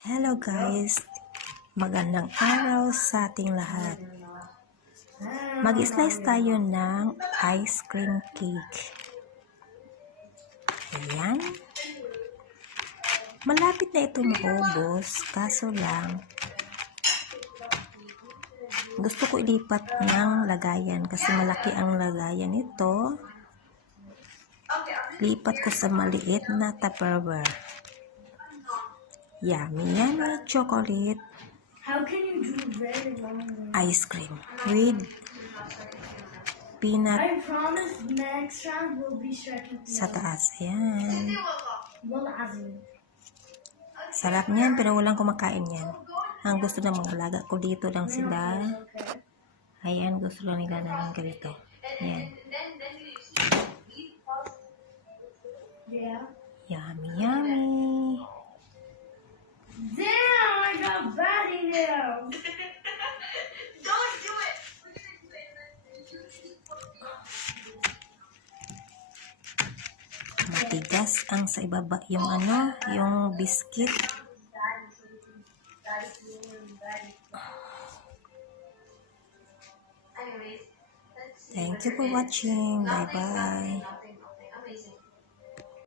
Hello guys, magandang araw sa ating lahat. Mag-slice tayo ng ice cream cake. Ayan. Malapit na ito maubos, kaso lang gusto ko ilipat ng lagayan kasi malaki ang lagayan ito. Lipat ko sa maliit na Tupperware. Yummy, yummy chocolate ice cream with peanut sa taas. Ayan. Sarap niyan, pero walang kumakain yan. Ang gusto ng mga alaga ko dito lang sila. Ayan, gusto lang nila ng ganito. Ayan. Yummy, yummy. Damn, I got body now. Don't do it. Matigas ang sa ibaba yung yung biscuit. Thank you for watching. Bye bye.